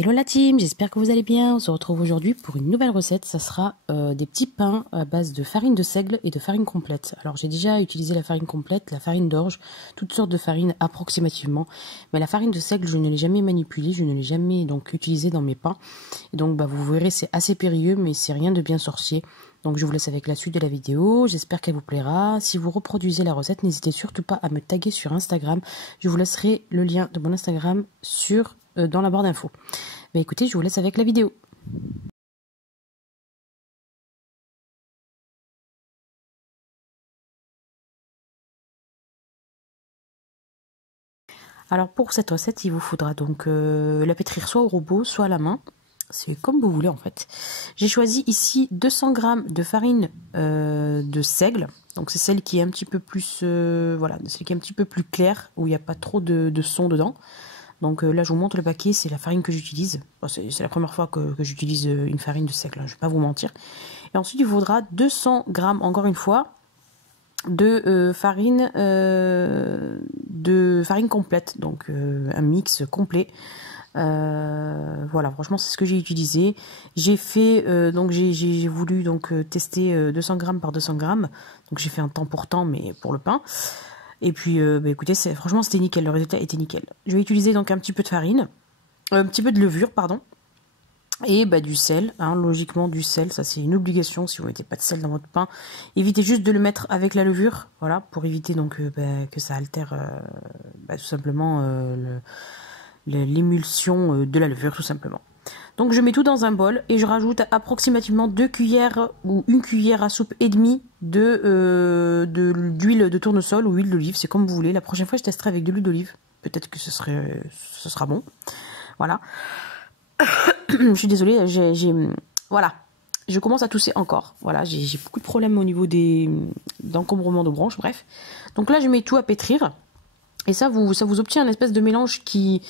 Hello la team, j'espère que vous allez bien. On se retrouve aujourd'hui pour une nouvelle recette. Ça sera des petits pains à base de farine de seigle et de farine complète. Alors j'ai déjà utilisé la farine complète, la farine d'orge, toutes sortes de farines approximativement. Mais la farine de seigle, je ne l'ai jamais manipulée, je ne l'ai jamais donc utilisée dans mes pains. Et donc vous verrez, c'est assez périlleux, mais c'est rien de bien sorcier. Donc je vous laisse avec la suite de la vidéo, j'espère qu'elle vous plaira. Si vous reproduisez la recette, n'hésitez surtout pas à me taguer sur Instagram. Je vous laisserai le lien de mon Instagram dans la barre d'infos. Mais écoutez, je vous laisse avec la vidéo. Alors pour cette recette, il vous faudra donc la pétrir soit au robot, soit à la main. C'est comme vous voulez en fait. J'ai choisi ici 200 g de farine de seigle. Donc c'est celle qui est un petit peu plus, voilà, celle qui est un petit peu plus claire, où il n'y a pas trop de son dedans. Donc là, je vous montre le paquet, c'est la farine que j'utilise. Bon, c'est la première fois que j'utilise une farine de seigle, hein, je ne vais pas vous mentir. Et ensuite, il vous faudra 200 g, encore une fois, de farine complète. Donc un mix complet. Voilà, franchement, c'est ce que j'ai utilisé. J'ai fait, donc j'ai voulu donc tester 200 g par 200 g. Donc j'ai fait un temps pour temps, mais pour le pain. Et puis, écoutez, franchement, c'était nickel. Le résultat était nickel. Je vais utiliser donc un petit peu de farine, un petit peu de levure, pardon, et du sel. Hein, logiquement, du sel, ça c'est une obligation. Si vous mettez pas de sel dans votre pain, évitez juste de le mettre avec la levure, voilà, pour éviter donc que ça altère tout simplement l'émulsion de la levure, tout simplement. Donc je mets tout dans un bol et je rajoute approximativement 2 cuillères ou 1 cuillère à soupe et demie d'huile de tournesol ou huile d'olive, c'est comme vous voulez. La prochaine fois je testerai avec de l'huile d'olive, peut-être que ce sera bon. Voilà. Je suis désolée, voilà. Je commence à tousser encore. Voilà, j'ai beaucoup de problèmes au niveau d'encombrement de bronches, bref. Donc là je mets tout à pétrir et ça vous obtient une espèce de mélange qui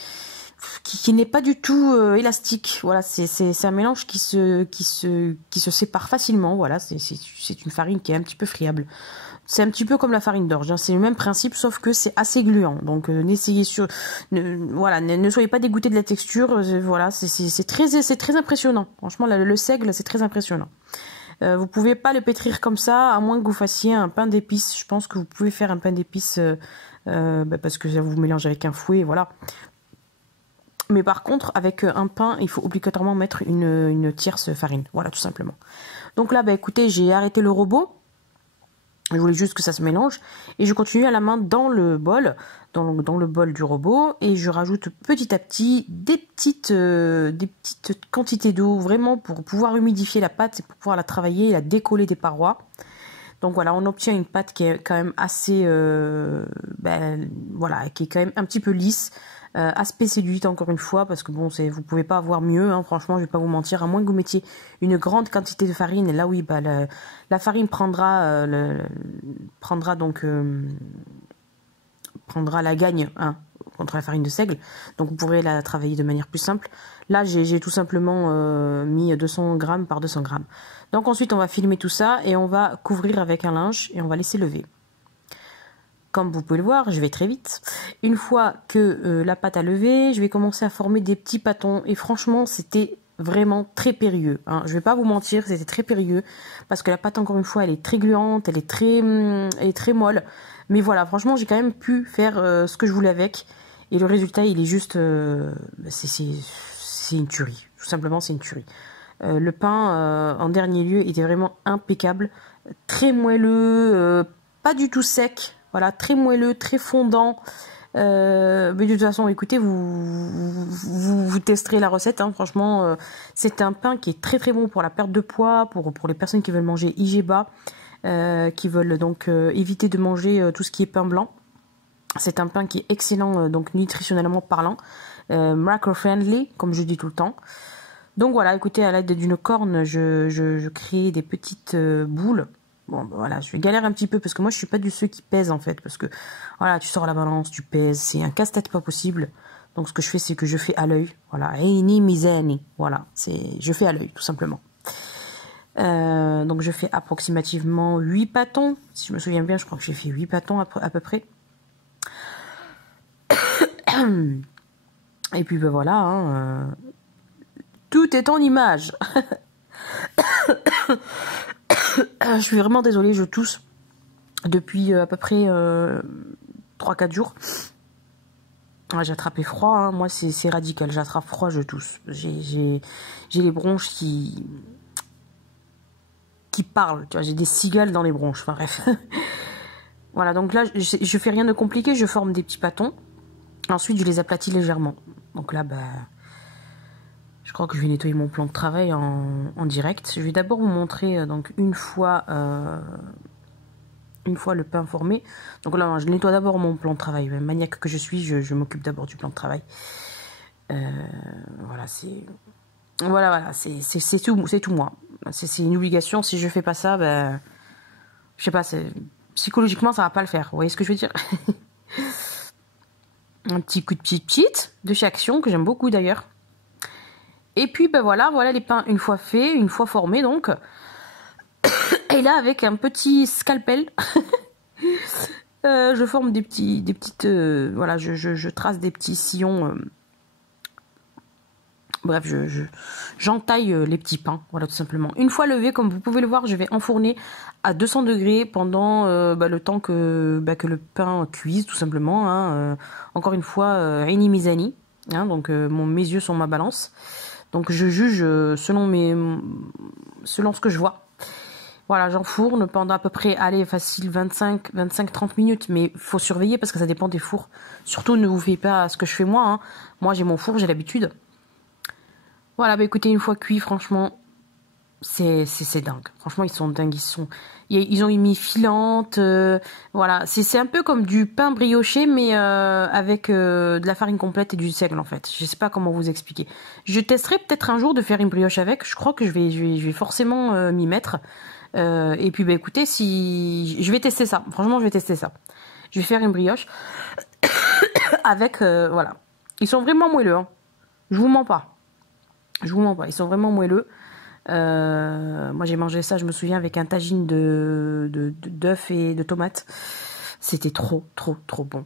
n'est pas du tout élastique. Voilà, c'est un mélange qui se sépare facilement. Voilà, c'est une farine qui est un petit peu friable. C'est un petit peu comme la farine d'orge, hein. C'est le même principe, sauf que c'est assez gluant. Donc voilà, ne soyez pas dégoûtés de la texture. Voilà, c'est très impressionnant. Franchement, le seigle, c'est très impressionnant. Vous pouvez pas le pétrir comme ça, à moins que vous fassiez un pain d'épices. Je pense que vous pouvez faire un pain d'épices parce que ça vous mélange avec un fouet, voilà. Mais par contre, avec un pain, il faut obligatoirement mettre une tierce farine. Voilà, tout simplement. Donc là, écoutez, j'ai arrêté le robot. Je voulais juste que ça se mélange. Et je continue à la main dans le bol, dans le bol du robot. Et je rajoute petit à petit des petites quantités d'eau, vraiment pour pouvoir humidifier la pâte et pour pouvoir la travailler et la décoller des parois. Donc voilà, on obtient une pâte qui est quand même assez, voilà, qui est quand même un petit peu lisse. Aspect séduite encore une fois, parce que bon, vous pouvez pas avoir mieux, hein, franchement, je vais pas vous mentir, à moins que vous mettiez une grande quantité de farine. Et là oui, la farine prendra la gagne, hein, contre la farine de seigle, donc vous pourrez la travailler de manière plus simple. Là j'ai tout simplement mis 200 g par 200 g. Donc ensuite on va filmer tout ça et on va couvrir avec un linge et on va laisser lever. Comme vous pouvez le voir, je vais très vite. Une fois que la pâte a levé, je vais commencer à former des petits pâtons. Et franchement, c'était vraiment très périlleux, hein. Je vais pas vous mentir, c'était très périlleux. Parce que la pâte, encore une fois, elle est très gluante, elle est très molle. Mais voilà, franchement, j'ai quand même pu faire ce que je voulais avec. Et le résultat, il est juste... c'est une tuerie. Tout simplement, c'est une tuerie. Le pain, en dernier lieu, était vraiment impeccable. Très moelleux, pas du tout sec. Voilà, très moelleux, très fondant. Mais de toute façon, écoutez, vous testerez la recette, hein. Franchement, c'est un pain qui est très très bon pour la perte de poids, pour les personnes qui veulent manger IG bas, qui veulent donc éviter de manger tout ce qui est pain blanc. C'est un pain qui est excellent, donc nutritionnellement parlant, macro-friendly, comme je dis tout le temps. Donc voilà, écoutez, à l'aide d'une corne, je crée des petites boules. Bon, voilà, je vais galérer un petit peu parce que moi, je suis pas du ceux qui pèsent en fait. Parce que, voilà, tu sors la balance, tu pèses. C'est un casse-tête pas possible. Donc, ce que je fais, c'est que je fais à l'œil. Voilà. Eini miseni. Voilà. Je fais à l'œil, tout simplement. Donc, je fais approximativement 8 pâtons. Si je me souviens bien, je crois que j'ai fait 8 pâtons à peu près. Et puis, voilà, hein, Tout est en image. Je suis vraiment désolée, je tousse depuis à peu près 3-4 jours. J'ai attrapé froid, hein. Moi c'est radical, j'attrape froid, je tousse. J'ai les bronches qui parlent, tu vois, j'ai des cigales dans les bronches, enfin bref. Voilà, donc là je fais rien de compliqué, je forme des petits pâtons. Ensuite je les aplatis légèrement. Donc là, bah, je crois que je vais nettoyer mon plan de travail en direct. Je vais d'abord vous montrer donc une fois le pain formé. Donc là, je nettoie d'abord mon plan de travail. Maniaque que je suis, je m'occupe d'abord du plan de travail. Voilà, c'est tout moi. C'est une obligation. Si je fais pas ça, ben, je sais pas, psychologiquement, ça va pas le faire. Vous voyez ce que je veux dire? Un petit coup de petite de chez Action, que j'aime beaucoup d'ailleurs. Et puis, ben voilà les pains une fois faits, une fois formés, donc. Et là, avec un petit scalpel, je forme des petites, voilà, je trace des petits sillons. Bref, j'entaille les petits pains, voilà, tout simplement. Une fois levé, comme vous pouvez le voir, je vais enfourner à 200 degrés pendant le temps que le pain cuise, tout simplement. Hein. Encore une fois, Aini Mizani, hein, donc mes yeux sont ma balance. Donc je juge selon ce que je vois. Voilà, j'enfourne pendant à peu près, allez, facile 25-30 minutes, mais il faut surveiller parce que ça dépend des fours. Surtout, ne vous faites pas ce que je fais moi. Hein. Moi, j'ai mon four, j'ai l'habitude. Voilà, bah écoutez, une fois cuit, franchement, c'est dingue. Franchement, ils sont dingues. Ils ont mis filante. Voilà, c'est un peu comme du pain brioché, mais avec de la farine complète et du seigle, en fait. Je sais pas comment vous expliquer. Je testerai peut-être un jour de faire une brioche avec. Je crois que je vais forcément m'y mettre. Et puis, bah écoutez, si je vais tester ça. Franchement, je vais tester ça. Je vais faire une brioche avec, voilà. Ils sont vraiment moelleux. Hein. Je vous mens pas. Je vous mens pas. Ils sont vraiment moelleux. Moi, j'ai mangé ça, je me souviens, avec un tagine d'œufs et de tomates. C'était trop bon.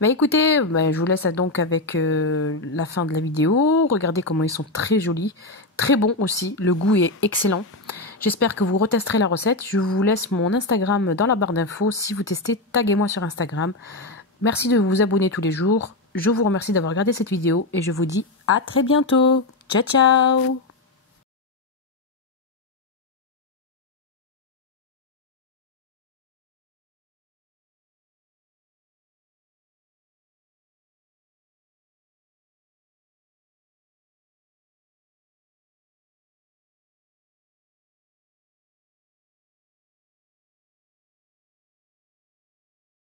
Bah écoutez, je vous laisse donc avec la fin de la vidéo. Regardez comment ils sont très jolis, très bons aussi. Le goût est excellent. J'espère que vous retesterez la recette. Je vous laisse mon Instagram dans la barre d'infos. Si vous testez, taguez-moi sur Instagram. Merci de vous abonner tous les jours. Je vous remercie d'avoir regardé cette vidéo et je vous dis à très bientôt. Ciao, ciao!